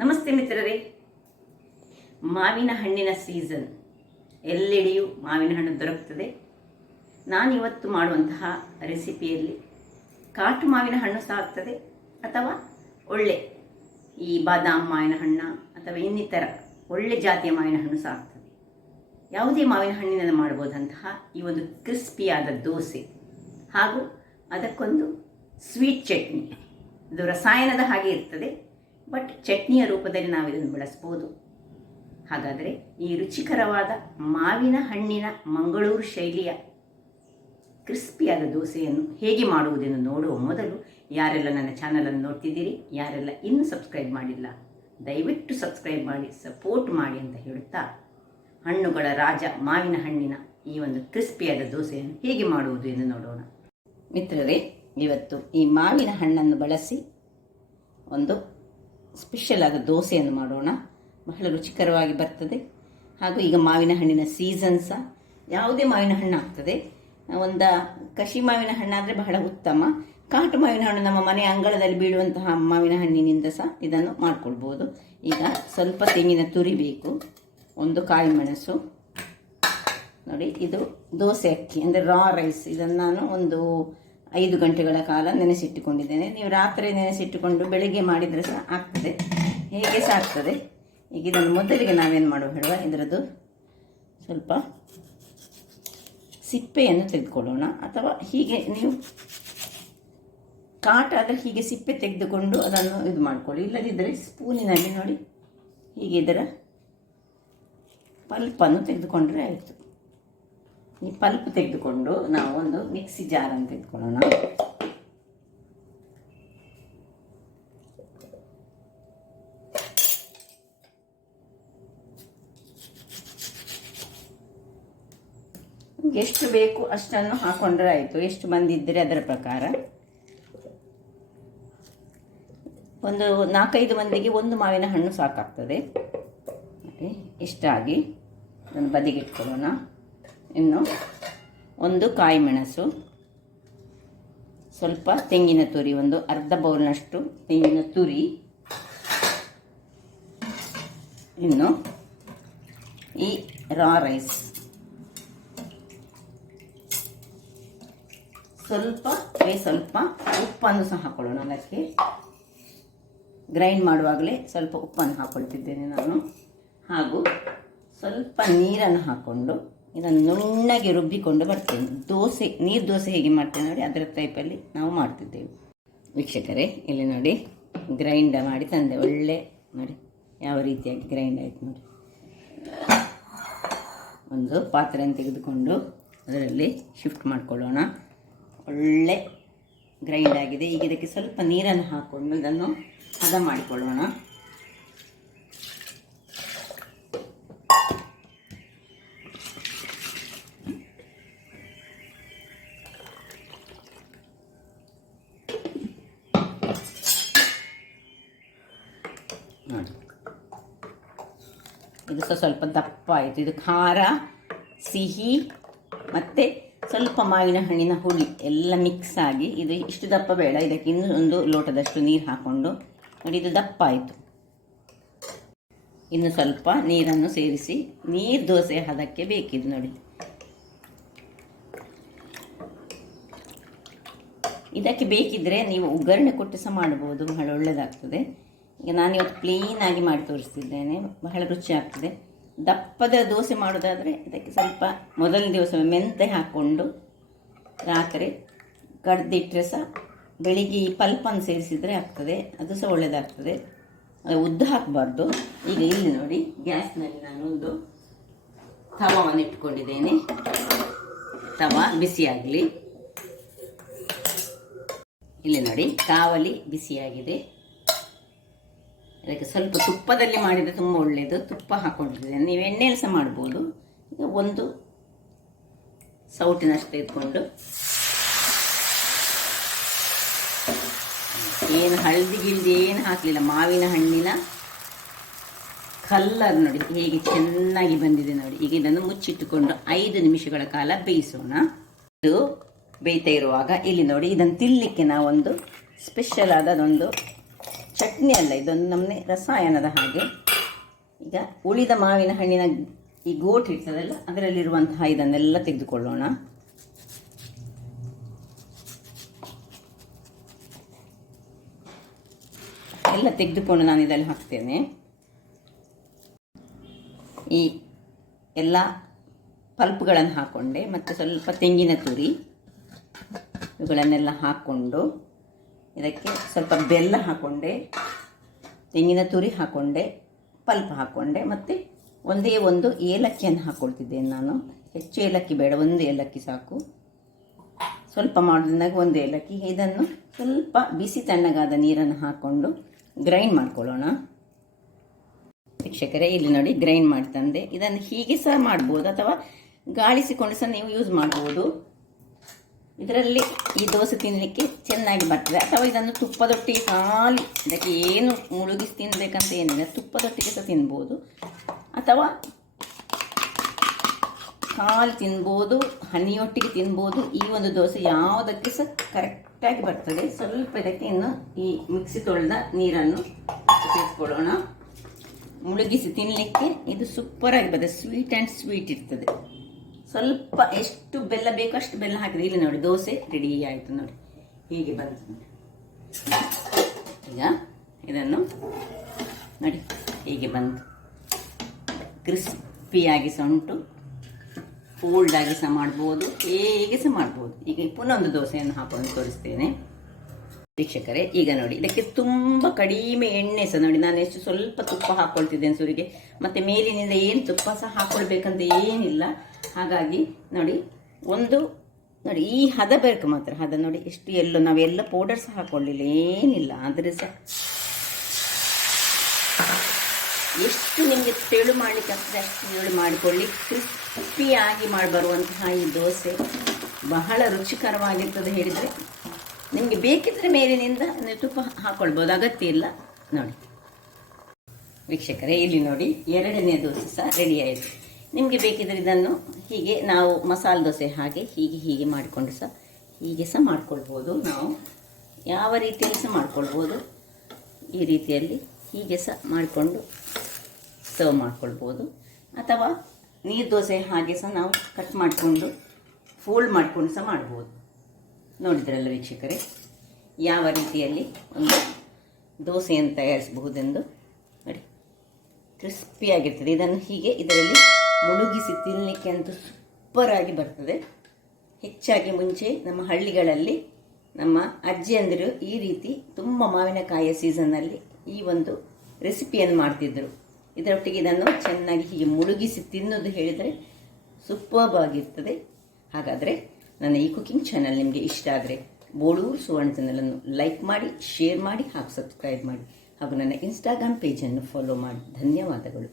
ನಮಸ್ತೆ ಮಿತ್ರರೇ. ಮಾವಿನ ಹಣ್ಣಿನ ಸೀಸನ್, ಎಲ್ಲೆಡೆಯೂ ಮಾವಿನ ಹಣ್ಣು ದೊರಕುತ್ತದೆ. ನಾನಿವತ್ತು ಮಾಡುವಂತಹ ರೆಸಿಪಿಯಲ್ಲಿ ಕಾಟು ಮಾವಿನ ಹಣ್ಣು ಸಹ ಆಗ್ತದೆ, ಅಥವಾ ಒಳ್ಳೆ ಈ ಬಾದಾಮ್ ಮಾವಿನ ಹಣ್ಣು ಅಥವಾ ಇನ್ನಿತರ ಒಳ್ಳೆ ಜಾತಿಯ ಮಾವಿನ ಹಣ್ಣು ಸಹ ಆಗ್ತದೆ. ಯಾವುದೇ ಮಾವಿನ ಹಣ್ಣಿನಿಂದ ಮಾಡಬಹುದಂತಹ ಈ ಒಂದು ಕ್ರಿಸ್ಪಿಯಾದ ದೋಸೆ ಹಾಗೂ ಅದಕ್ಕೊಂದು ಸ್ವೀಟ್ ಚಟ್ನಿ. ಇದು ರಸಾಯನದ ಹಾಗೆ ಇರ್ತದೆ, ಬಟ್ ಚಟ್ನಿಯ ರೂಪದಲ್ಲಿ ನಾವು ಇದನ್ನು ಬಳಸ್ಬೋದು. ಹಾಗಾದರೆ ಈ ರುಚಿಕರವಾದ ಮಾವಿನ ಹಣ್ಣಿನ ಮಂಗಳೂರು ಶೈಲಿಯ ಕ್ರಿಸ್ಪಿಯಾದ ದೋಸೆಯನ್ನು ಹೇಗೆ ಮಾಡುವುದೆಂದು ನೋಡುವ ಮೊದಲು, ಯಾರೆಲ್ಲ ನನ್ನ ಚಾನಲನ್ನು ನೋಡ್ತಿದ್ದೀರಿ, ಯಾರೆಲ್ಲ ಇನ್ನೂ ಸಬ್ಸ್ಕ್ರೈಬ್ ಮಾಡಿಲ್ಲ, ದಯವಿಟ್ಟು ಸಬ್ಸ್ಕ್ರೈಬ್ ಮಾಡಿ, ಸಪೋರ್ಟ್ ಮಾಡಿ ಅಂತ ಹೇಳುತ್ತಾ, ಹಣ್ಣುಗಳ ರಾಜ ಮಾವಿನ ಹಣ್ಣಿನ ಈ ಒಂದು ಕ್ರಿಸ್ಪಿಯಾದ ದೋಸೆಯನ್ನು ಹೇಗೆ ಮಾಡುವುದು ಎಂದು ನೋಡೋಣ. ಮಿತ್ರರೇ, ಇವತ್ತು ಈ ಮಾವಿನ ಹಣ್ಣನ್ನು ಬಳಸಿ ಒಂದು ಸ್ಪೆಷಲ್ ಆದ ದೋಸೆಯನ್ನು ಮಾಡೋಣ. ಬಹಳ ರುಚಿಕರವಾಗಿ ಬರ್ತದೆ. ಹಾಗೂ ಈಗ ಮಾವಿನ ಹಣ್ಣಿನ ಸೀಸನ್ ಸಹ, ಯಾವುದೇ ಮಾವಿನ ಹಣ್ಣು ಆಗ್ತದೆ. ಒಂದು ಕಸಿ ಮಾವಿನ ಹಣ್ಣಾದರೆ ಬಹಳ ಉತ್ತಮ. ಕಾಟು ಮಾವಿನ ಹಣ್ಣು ನಮ್ಮ ಮನೆ ಅಂಗಳದಲ್ಲಿ ಬೀಳುವಂತಹ ಮಾವಿನ ಹಣ್ಣಿನಿಂದ ಸಹ ಇದನ್ನು ಮಾಡ್ಕೊಳ್ಬೋದು. ಈಗ ಸ್ವಲ್ಪ ತೆಂಗಿನ ತುರಿ ಬೇಕು, ಒಂದು ಕಾಯಿ ಮೆಣಸು ನೋಡಿ, ಇದು ದೋಸೆ ಅಕ್ಕಿ ಅಂದರೆ ರಾ ರೈಸ್. ಇದನ್ನು ನಾನು ಒಂದು 5 ಗಂಟೆಗಳ ಕಾಲ ನೆನೆಸಿಟ್ಟುಕೊಂಡಿದ್ದೇನೆ. ನೀವು ರಾತ್ರಿ ನೆನೆಸಿಟ್ಟುಕೊಂಡು ಬೆಳಿಗ್ಗೆ ಮಾಡಿದರೆ ಸಹ ಆಗ್ತದೆ, ಹೇಗೆ ಸಹ ಆಗ್ತದೆ. ಈಗ ಇದನ್ನು ಮೊದಲಿಗೆ ನಾವೇನು ಮಾಡುವ ಹೇಳುವ, ಇದರದ್ದು ಸ್ವಲ್ಪ ಸಿಪ್ಪೆಯನ್ನು ತೆಗೆದುಕೊಳ್ಳೋಣ. ಅಥವಾ ಹೀಗೆ ನೀವು ಕಾಟ ಆದರೆ ಹೀಗೆ ಸಿಪ್ಪೆ ತೆಗೆದುಕೊಂಡು ಅದನ್ನು ಇದು ಮಾಡಿಕೊಳ್ಳಿ. ಇಲ್ಲದಿದ್ದರೆ ಸ್ಪೂನಿನಲ್ಲಿ ನೋಡಿ ಹೀಗೆ ಇದರ ಪಲ್ಪನ್ನು ತೆಗೆದುಕೊಂಡ್ರೆ ಆಯಿತು. ಈ ಪಲ್ಪ್ ತೆಗೆದುಕೊಂಡು ನಾವು ಒಂದು ಮಿಕ್ಸಿ ಜಾರನ್ನು ತೆಗೆದುಕೊಳ್ಳೋಣ. ಎಷ್ಟು ಬೇಕು ಅಷ್ಟನ್ನು ಹಾಕೊಂಡ್ರೆ ಆಯಿತು, ಎಷ್ಟು ಮಂದಿ ಇದ್ದರೆ ಅದರ ಪ್ರಕಾರ. ಒಂದು 4-5 ಮಂದಿಗೆ ಒಂದು ಮಾವಿನ ಹಣ್ಣು ಸಾಕಾಗ್ತದೆ. ಇಷ್ಟಾಗಿ ಅದನ್ನು ಬದಿಗೆ ಇಟ್ಕೊಳ್ಳೋಣ. ಇನ್ನು ಒಂದು ಕಾಯಿ ಮೆಣಸು, ಸ್ವಲ್ಪ ತೆಂಗಿನ ತುರಿ, ಒಂದು ಅರ್ಧ ಬೌಲ್ನಷ್ಟು ತೆಂಗಿನ ತುರಿ, ಇನ್ನು ಈ ರಾ ರೈಸ್, ಸ್ವಲ್ಪ ಉಪ್ಪನ್ನು ಸಹ ಹಾಕೊಳ್ಳೋಣ. ಅದಕ್ಕೆ ಗ್ರೈಂಡ್ ಮಾಡುವಾಗಲೇ ಸ್ವಲ್ಪ ಉಪ್ಪನ್ನು ಹಾಕೊಳ್ತಿದ್ದೇನೆ ನಾನು. ಹಾಗೂ ಸ್ವಲ್ಪ ನೀರನ್ನು ಹಾಕ್ಕೊಂಡು ಇದನ್ನು ನುಣ್ಣಗೆ ರುಬ್ಬಿಕೊಂಡು ಬರ್ತೇನೆ. ದೋಸೆ, ನೀರು ದೋಸೆ ಹೇಗೆ ಮಾಡ್ತೇವೆ ನೋಡಿ, ಅದರ ಟೈಪಲ್ಲಿ ನಾವು ಮಾಡ್ತಿದ್ದೇವೆ. ವೀಕ್ಷಕರೇ, ಇಲ್ಲಿ ನೋಡಿ ಗ್ರೈಂಡ್ ಮಾಡಿ ತಂದೆ. ಒಳ್ಳೆ ನೋಡಿ ಯಾವ ರೀತಿಯಾಗಿ ಗ್ರೈಂಡ್ ಆಯಿತು ನೋಡಿ. ಒಂದು ಪಾತ್ರೆಯನ್ನು ತೆಗೆದುಕೊಂಡು ಅದರಲ್ಲಿ ಶಿಫ್ಟ್ ಮಾಡಿಕೊಳ್ಳೋಣ. ಒಳ್ಳೆ ಗ್ರೈಂಡ್ ಆಗಿದೆ. ಈಗ ಇದಕ್ಕೆ ಸ್ವಲ್ಪ ನೀರನ್ನು ಹಾಕ್ಕೊಂಡು ಇದನ್ನು ಹದ ಮಾಡಿಕೊಳ್ಳೋಣ. ನೋಡಿ, ಇದು ಸಹ ಸ್ವಲ್ಪ ದಪ್ಪ ಆಯಿತು. ಇದು ಖಾರ, ಸಿಹಿ ಮತ್ತು ಸ್ವಲ್ಪ ಮಾವಿನ ಹಣ್ಣಿನ ಹುಳಿ ಎಲ್ಲ ಮಿಕ್ಸ್ ಆಗಿ ಇದು ಇಷ್ಟು ದಪ್ಪ ಬೇಡ. ಇದಕ್ಕೆ ಇನ್ನೂ ಒಂದು ಲೋಟದಷ್ಟು ನೀರು ಹಾಕ್ಕೊಂಡು ನೋಡಿ, ಇದು ದಪ್ಪ ಆಯಿತು. ಇನ್ನು ಸ್ವಲ್ಪ ನೀರನ್ನು ಸೇರಿಸಿ, ನೀರು ದೋಸೆ ಹದಕ್ಕೆ ಬೇಕಿದ್ದು ನೋಡಿ. ಇದಕ್ಕೆ ಬೇಕಿದ್ದರೆ ನೀವು ಒಗ್ಗರಣೆ ಕೊಟ್ಟು ಸಹ ಮಾಡ್ಬೋದು, ಬಹಳ ಒಳ್ಳೆಯದಾಗ್ತದೆ. ಈಗ ನಾನಿವತ್ತು ಪ್ಲೇನಾಗಿ ಮಾಡಿ ತೋರಿಸ್ತಿದ್ದೇನೆ, ಬಹಳ ರುಚಿ ಆಗ್ತದೆ. ದಪ್ಪದ ದೋಸೆ ಮಾಡೋದಾದರೆ ಇದಕ್ಕೆ ಸ್ವಲ್ಪ ಮೊದಲನೇ ದಿವಸ ಮೆಂತೆ ಹಾಕ್ಕೊಂಡು ರಾತ್ರಿ ಕಡ್ದಿಟ್ಟರೆ ಸಹ ಬೆಳಿಗ್ಗೆ ಈ ಪಲ್ಪನ್ನು ಸೇರಿಸಿದರೆ ಆಗ್ತದೆ, ಅದು ಸಹ ಒಳ್ಳೆಯದಾಗ್ತದೆ. ಉದ್ದ ಹಾಕಬಾರ್ದು. ಈಗ ಇಲ್ಲಿ ನೋಡಿ, ಗ್ಯಾಸ್ನಲ್ಲಿ ನಾನೊಂದು ತವವನ್ನು ಇಟ್ಕೊಂಡಿದ್ದೇನೆ. ತವ ಬಿಸಿಯಾಗಲಿ. ಇಲ್ಲಿ ನೋಡಿ, ಕಾವಲಿ ಬಿಸಿಯಾಗಿದೆ. ಅದಕ್ಕೆ ಸ್ವಲ್ಪ ತುಪ್ಪದಲ್ಲಿ ಮಾಡಿದರೆ ತುಂಬ ಒಳ್ಳೆಯದು. ತುಪ್ಪ ಹಾಕ್ಕೊಂಡಿದ್ದೇನೆ, ನೀವು ಎಣ್ಣೆಯಲ್ಲಿ ಸಹ ಮಾಡ್ಬೋದು. ಈಗ ಒಂದು ಸೌಟಿನಷ್ಟು ತೆಗೆದುಕೊಂಡು, ಏನು ಹಳದಿ ಗಿಲ್ದಿ ಏನು ಹಾಕಲಿಲ್ಲ, ಮಾವಿನ ಹಣ್ಣಿನ ಕಲ್ಲರ್ ನೋಡಿ ಹೇಗೆ ಚೆನ್ನಾಗಿ ಬಂದಿದೆ ನೋಡಿ. ಈಗ ಇದನ್ನು ಮುಚ್ಚಿಟ್ಟುಕೊಂಡು 5 ನಿಮಿಷಗಳ ಕಾಲ ಬೇಯಿಸೋಣ. ಇದು ಬೇಯ್ತಾ ಇರುವಾಗ ಇಲ್ಲಿ ನೋಡಿ, ಇದನ್ನು ತಿನ್ನಲಿಕ್ಕೆ ನಾವೊಂದು ಸ್ಪೆಷಲ್ ಆದದೊಂದು ಚಟ್ನಿ ಅಲ್ಲ, ಇದೊಂದು ನಮ್ಮನೆ ರಸಾಯನದ ಹಾಗೆ. ಈಗ ಉಳಿದ ಮಾವಿನ ಹಣ್ಣಿನ ಈ ಗೋಟ್ ಇರ್ತದಲ್ಲ, ಅದರಲ್ಲಿರುವಂತಹ ಇದನ್ನೆಲ್ಲ ತೆಗೆದುಕೊಳ್ಳೋಣ. ಎಲ್ಲ ತೆಗೆದುಕೊಂಡು ನಾನು ಇದರಲ್ಲಿ ಹಾಕ್ತೇನೆ. ಈ ಎಲ್ಲ ಪಲ್ಪ್ಗಳನ್ನು ಹಾಕ್ಕೊಂಡೆ, ಮತ್ತು ಸ್ವಲ್ಪ ತೆಂಗಿನ ತುರಿ ಇವುಗಳನ್ನೆಲ್ಲ ಹಾಕ್ಕೊಂಡು, ಇದಕ್ಕೆ ಸ್ವಲ್ಪ ಬೆಲ್ಲ ಹಾಕ್ಕೊಂಡೆ, ತೆಂಗಿನ ತುರಿ ಹಾಕ್ಕೊಂಡೆ, ಪಲ್ಪ್ ಹಾಕ್ಕೊಂಡೆ, ಮತ್ತು ಒಂದೇ ಒಂದು ಏಲಕ್ಕಿಯನ್ನು ಹಾಕ್ಕೊಳ್ತಿದ್ದೇನೆ ನಾನು. ಹೆಚ್ಚು ಏಲಕ್ಕಿ ಬೇಡ, ಒಂದು ಏಲಕ್ಕಿ ಸಾಕು. ಸ್ವಲ್ಪ ಮಾಡಿದಾಗ ಒಂದು ಏಲಕ್ಕಿ. ಇದನ್ನು ಸ್ವಲ್ಪ ಬಿಸಿ ತಣ್ಣಗಾದ ನೀರನ್ನು ಹಾಕ್ಕೊಂಡು ಗ್ರೈಂಡ್ ಮಾಡ್ಕೊಳ್ಳೋಣ. ವೀಕ್ಷಕರೇ, ಇಲ್ಲಿ ನೋಡಿ ಗ್ರೈಂಡ್ ಮಾಡಿ ತಂದೆ. ಇದನ್ನು ಹೀಗೆ ಸಹ ಮಾಡ್ಬೋದು, ಅಥವಾ ಗಾಳಿಸಿಕೊಂಡು ಸಹ ನೀವು ಯೂಸ್ ಮಾಡ್ಬೋದು. ಇದರಲ್ಲಿ ಈ ದೋಸೆ ತಿನ್ನಲಿಕ್ಕೆ ಚೆನ್ನಾಗಿ ಬರ್ತದೆ. ಅಥವಾ ಇದನ್ನು ತುಪ್ಪದೊಟ್ಟಿಗೆ ಖಾಲಿ, ಇದಕ್ಕೆ ಏನು ಮುಳುಗಿಸಿ ತಿನ್ನಬೇಕಂತ ಏನಿಲ್ಲ, ತುಪ್ಪದೊಟ್ಟಿಗೆ ಸಹ ತಿನ್ಬೋದು, ಅಥವಾ ಖಾಲಿ ತಿನ್ಬೋದು, ಹನಿಯೊಟ್ಟಿಗೆ ತಿನ್ಬೋದು. ಈ ಒಂದು ದೋಸೆ ಯಾವುದಕ್ಕೆ ಸಹ ಕರೆಕ್ಟಾಗಿ ಬರ್ತದೆ. ಸ್ವಲ್ಪ ಇದಕ್ಕೆ ಇನ್ನು ಈ ಮಿಕ್ಸಿ ತೊಳೆದ ನೀರನ್ನು ಸೇರಿಸ್ಕೊಳ್ಳೋಣ. ಮುಳುಗಿಸಿ ತಿನ್ನಲಿಕ್ಕೆ ಇದು ಸೂಪರಾಗಿ ಬರ್ತದೆ. ಸ್ವೀಟ್ ಆ್ಯಂಡ್ ಸ್ವೀಟ್ ಇರ್ತದೆ. ಸ್ವಲ್ಪ ಎಷ್ಟು ಬೆಲ್ಲ ಬೇಕೋ ಅಷ್ಟು ಬೆಲ್ಲ ಹಾಕಿದೆ. ಇಲ್ಲಿ ನೋಡಿ ದೋಸೆ ರೆಡಿ ಆಯಿತು ನೋಡಿ, ಹೀಗೆ ಬಂತು ನೋಡಿ. ಈಗ ಇದನ್ನು ನೋಡಿ ಹೀಗೆ ಬಂತು. ಕ್ರಿಸ್ಪಿಯಾಗಿ ಸಹ ಉಂಟು, ಫೋಲ್ಡಾಗಿ ಸಹ ಮಾಡ್ಬೋದು, ಹೇಗೆ ಸಹ ಮಾಡ್ಬೋದು. ಈಗ ಪುನಃ ಒಂದು ದೋಸೆಯನ್ನು ಹಾಕೊಂಡು ತೋರಿಸ್ತೇನೆ ವೀಕ್ಷಕರೇ. ಈಗ ನೋಡಿ, ಇದಕ್ಕೆ ತುಂಬ ಕಡಿಮೆ ಎಣ್ಣೆ ಸಹ ನೋಡಿ, ನಾನು ಎಷ್ಟು ಸ್ವಲ್ಪ ತುಪ್ಪ ಹಾಕ್ಕೊಳ್ತಿದ್ದೇನೆ ಸುರಿಗೆ. ಮತ್ತು ಮೇಲಿನಿಂದ ಏನು ತುಪ್ಪ ಸಹ ಹಾಕ್ಕೊಳ್ಬೇಕಂತ ಏನಿಲ್ಲ. ಹಾಗಾಗಿ ನೋಡಿ, ಒಂದು ನೋಡಿ ಈ ಹದ ಬೇಕು ಮಾತ್ರ. ಹದ ನೋಡಿ ಎಷ್ಟು, ಎಲ್ಲೋ ನಾವೆಲ್ಲ ಪೌಡರ್ ಸಹ ಹಾಕ್ಕೊಳ್ಳಿಲ್ಲ, ಏನಿಲ್ಲ. ಆದರೆ ಸಹ ಎಷ್ಟು ನಿಮಗೆ ತೆಳು ಮಾಡಲಿಕ್ಕೆ ಆಗ್ತದೆ ಅಷ್ಟು ತೆಳು ಮಾಡಿಕೊಳ್ಳಿ. ಕ್ರಿಸ್ಪಿಯಾಗಿ ಮಾಡಿ ಬರುವಂತಹ ಈ ದೋಸೆ ಬಹಳ ರುಚಿಕರವಾಗಿರ್ತದೆ. ಹೇಳಿದರೆ ನಿಮಗೆ ಬೇಕಿದ್ದರೆ ಮೇಲಿನಿಂದ ನೀವು ತುಪ್ಪ ಹಾಕ್ಕೊಳ್ಬೋದು, ಅಗತ್ಯ ಇಲ್ಲ. ನೋಡಿ ವೀಕ್ಷಕರೇ, ಇಲ್ಲಿ ನೋಡಿ ಎರಡನೇ ದೋಸೆ ಸಹ ರೆಡಿ ಆಯಿತು. ನಿಮಗೆ ಬೇಕಿದ್ದರೆ ಇದನ್ನು ಹೀಗೆ ನಾವು ಮಸಾಲೆ ದೋಸೆ ಹಾಗೆ ಹೀಗೆ ಮಾಡಿಕೊಂಡು ಸಹ ಹೀಗೆ ಸಹ ಮಾಡ್ಕೊಳ್ಬೋದು. ನಾವು ಯಾವ ರೀತಿಯಲ್ಲಿ ಸಹ ಮಾಡ್ಕೊಳ್ಬೋದು. ಈ ರೀತಿಯಲ್ಲಿ ಹೀಗೆ ಸಹ ಮಾಡಿಕೊಂಡು ಸರ್ವ್ ಮಾಡ್ಕೊಳ್ಬೋದು. ಅಥವಾ ನೀರು ದೋಸೆ ಹಾಗೆ ಸಹ ನಾವು ಕಟ್ ಮಾಡಿಕೊಂಡು ಫೋಲ್ಡ್ ಮಾಡಿಕೊಂಡು ಸಹ ಮಾಡ್ಬೋದು. ನೋಡಿದ್ರಲ್ಲ ವೀಕ್ಷಕರೇ, ಯಾವ ರೀತಿಯಲ್ಲಿ ಒಂದು ದೋಸೆಯನ್ನು ತಯಾರಿಸಬಹುದೆಂದು. ನೋಡಿ ಕ್ರಿಸ್ಪಿಯಾಗಿರ್ತದೆ. ಇದನ್ನು ಹೀಗೆ ಇದರಲ್ಲಿ ಮುಳುಗಿಸಿ ತಿನ್ನಲಿಕ್ಕೆ ಅಂತೂ ಸೂಪರಾಗಿ ಬರ್ತದೆ. ಹೆಚ್ಚಾಗಿ ಮುಂಚೆ ನಮ್ಮ ಹಳ್ಳಿಗಳಲ್ಲಿ ನಮ್ಮ ಅಜ್ಜಿಯಂದಿರು ಈ ರೀತಿ ತುಂಬ ಮಾವಿನಕಾಯಿಯ ಸೀಸನ್ನಲ್ಲಿ ಈ ಒಂದು ರೆಸಿಪಿಯನ್ನು ಮಾಡ್ತಿದ್ದರು. ಇದರೊಟ್ಟಿಗೆ ಇದನ್ನು ಚೆನ್ನಾಗಿ ಹೀಗೆ ಮುಳುಗಿಸಿ ತಿನ್ನೋದು ಹೇಳಿದರೆ ಸೂಪರ್ಬ್ ಆಗಿರ್ತದೆ. ಹಾಗಾದರೆ ನನ್ನ ಈ ಕುಕಿಂಗ್ ಚಾನಲ್ ನಿಮಗೆ ಇಷ್ಟ ಆದರೆ ಬೋಳೂರು ಸುವರ್ಣ ಚಾನಲನ್ನು ಲೈಕ್ ಮಾಡಿ, ಶೇರ್ ಮಾಡಿ ಹಾಗೂ ಸಬ್ಸ್ಕ್ರೈಬ್ ಮಾಡಿ, ಹಾಗೂ ನನ್ನ ಇನ್ಸ್ಟಾಗ್ರಾಮ್ ಪೇಜನ್ನು ಫಾಲೋ ಮಾಡಿ. ಧನ್ಯವಾದಗಳು.